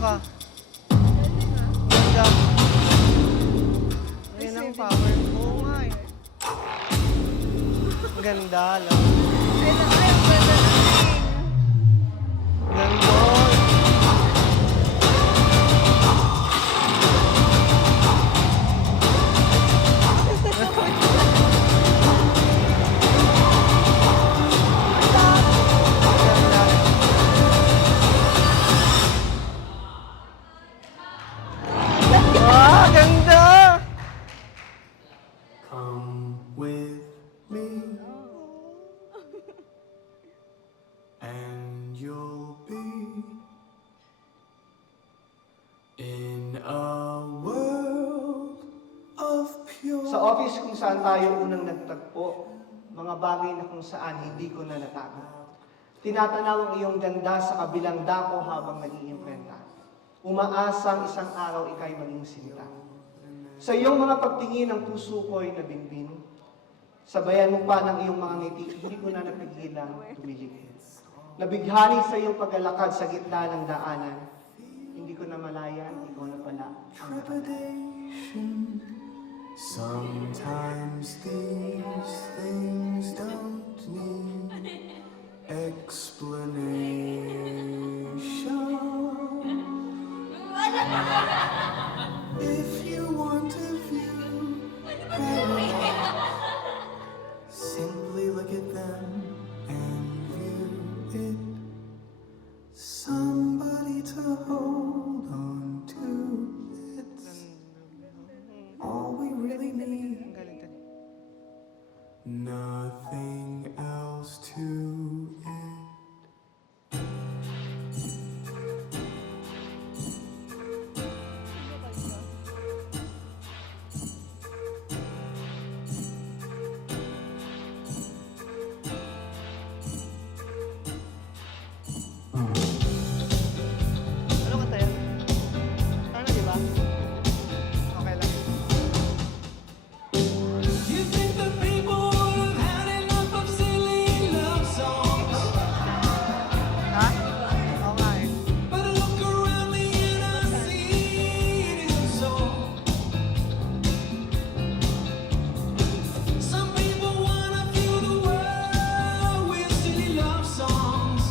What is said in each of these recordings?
ka. Ganda. Yan ang power. Oo nga eh. Ganda, alam. Ganda. Ah, ganda! Come with me, and you'll be in a world of pure. Sa office kung saan tayo unang nagtagpo, mga bagay na kung saan hindi ko na natago. Tinatanaw ang iyong ganda sa kabilang dako habang nag-iimprenta. Umaasang isang araw ika'y maging sinta. Sa iyong mga pagtingin ng puso ko'y nabinbin. Sabayan mo pa ng iyong mga ngiti, hindi ko na napigilang tumilip. Nabighani sa iyong paglalakad sa gitna ng daanan. Hindi ko na malayan, ikaw na pala ang nakatao. Trepidation. Sometimes these things don't need explanation. If you want to view paradise, simply look at them and view it. Somebody to hold on to. It's all we really need. Nothing else to it. Ano kanta yan? Ano, di ba? Okay lang. You think the people would have had enough of silly love songs? Ha? Oo nga eh. But I look around me and I see it isn't so. Some people wanna fill the world with silly love songs.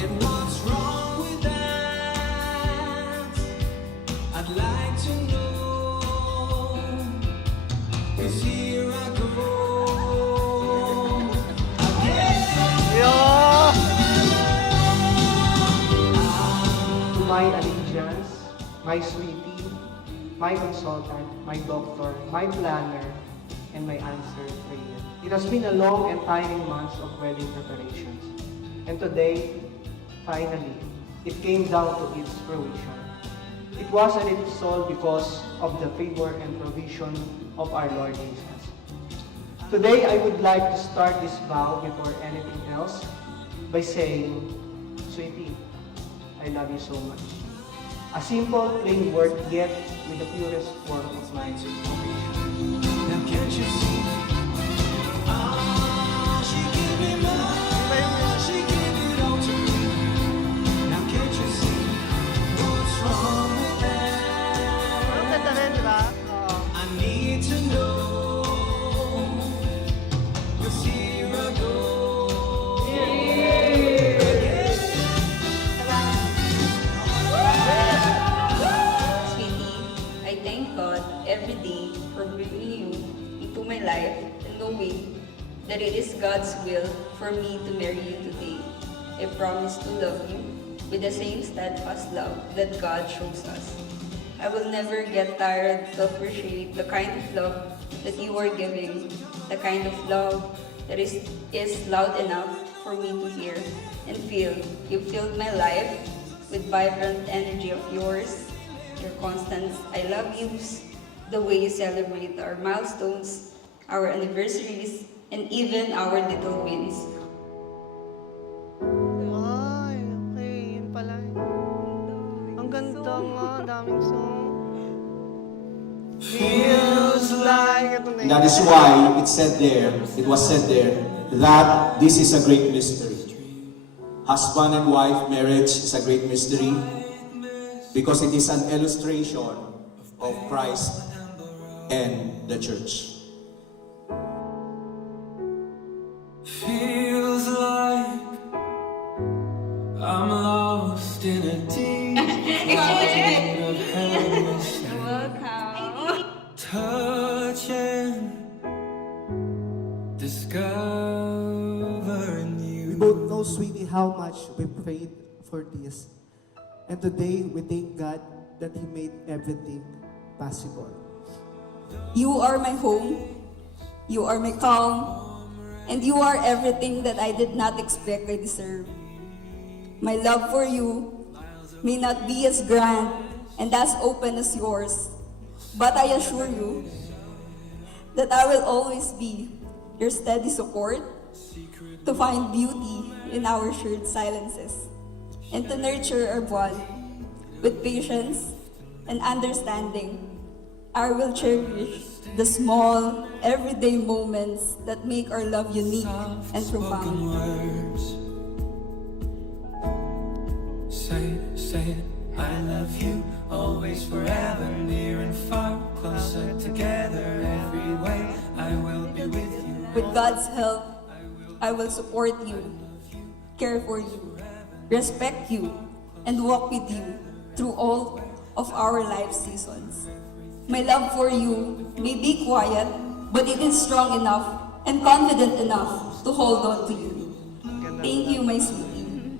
And what's wrong with that? I'd like to know. 'Cause here I go again. Yo! My allegiance, my sweetie, my consultant, my doctor, my planner, and my answered prayer. It has been a long and tiring months of wedding preparations. And today, finally, it came down to its fruition. It was and it is all because of the favor and provision of our Lord Jesus. Today, I would like to start this vow before anything else by saying, Sweetie, I love you so much. A simple, plain word, yet with the purest form of my affection. Now can't you see? Ah, she gave me love, she gave it all to me. Now can't you see what's wrong with Ang that? ganda rin, di ba? Oo. I need to know. 'Cause here I go. Sweetie, I thank God every day for bringing you into my life and knowing that it is God's will for me to marry you today. I promise to love you with the same steadfast love that God shows us. I will never get tired to appreciate the kind of love that you are giving, the kind of love that is loud enough for me to hear and feel. You filled my life with vibrant energy of yours, your constant I love yous, the way you celebrate our milestones, our anniversaries, and even our little wins. Ay, okay. Yun pala. Ang ganda nga. Ang daming song. Feels like... Ito na yun. That is why it was said there, that this is a great mystery. husband and wife marriage is a great mystery because it is an illustration of Christ and the church. Feels like I'm lost in a deep cloud of endless Welcome. touching, discovering We you. both know, sweetie, how much we prayed for this. And today, we thank God that He made everything possible. You are my home, you are my calm, and you are everything that I did not expect I deserve. My love for you may not be as grand and as open as yours, but I assure you that I will always be your steady support, to find beauty in our shared silences, and to nurture our bond with patience and understanding. I will cherish the small, everyday moments that make our love unique and Spoken profound. words. Say it, I love you, always, forever, near and far, closer together, every way, I will be with you. With God's help, I will support you, care for you, respect you, and walk with you through all of our life seasons. My love for you may be quiet, but it is strong enough and confident enough to hold on to you. Thank you, my sweetie,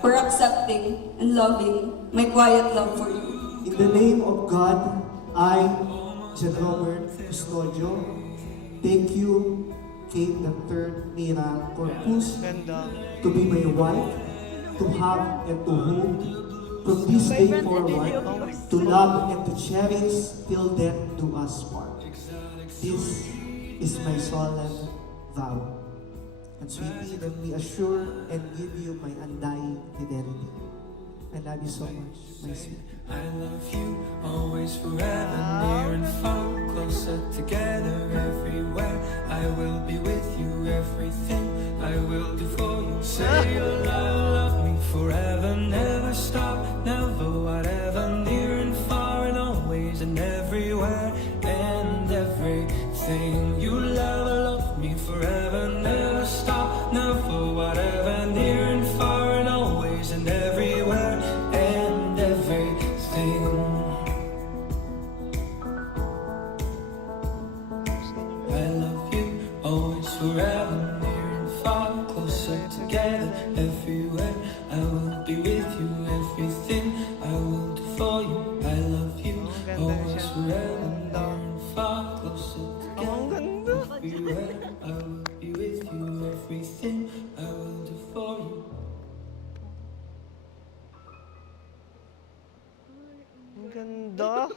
for accepting and loving my quiet love for you. In the name of God, I, John Robert Custodio, thank you, Kate III Mira Corpus, Ganda. to be my wife, to have and to hold, from this day forward, to love and to cherish till death do us part. This is my solemn vow. And sweetie, let me assure and give you my undying fidelity. I love you so much, my sweet. I love you, always, forever, near and far, closer together, everywhere. I will be with you, everything I will do for you. Say you'll love me forever, never stop, never, whatever, near and far, and always and everywhere, and everything. You love me forever, never stop, never, whatever, near and far, and always and everywhere, and everything. I love you, always, forever, near and far, closer together, everywhere. I will be with you, everything I will do for you. I love you, always, forever, near and far, closer Ang together, ganda. everywhere. I will be with you, everything I will do for you. Ang ganda.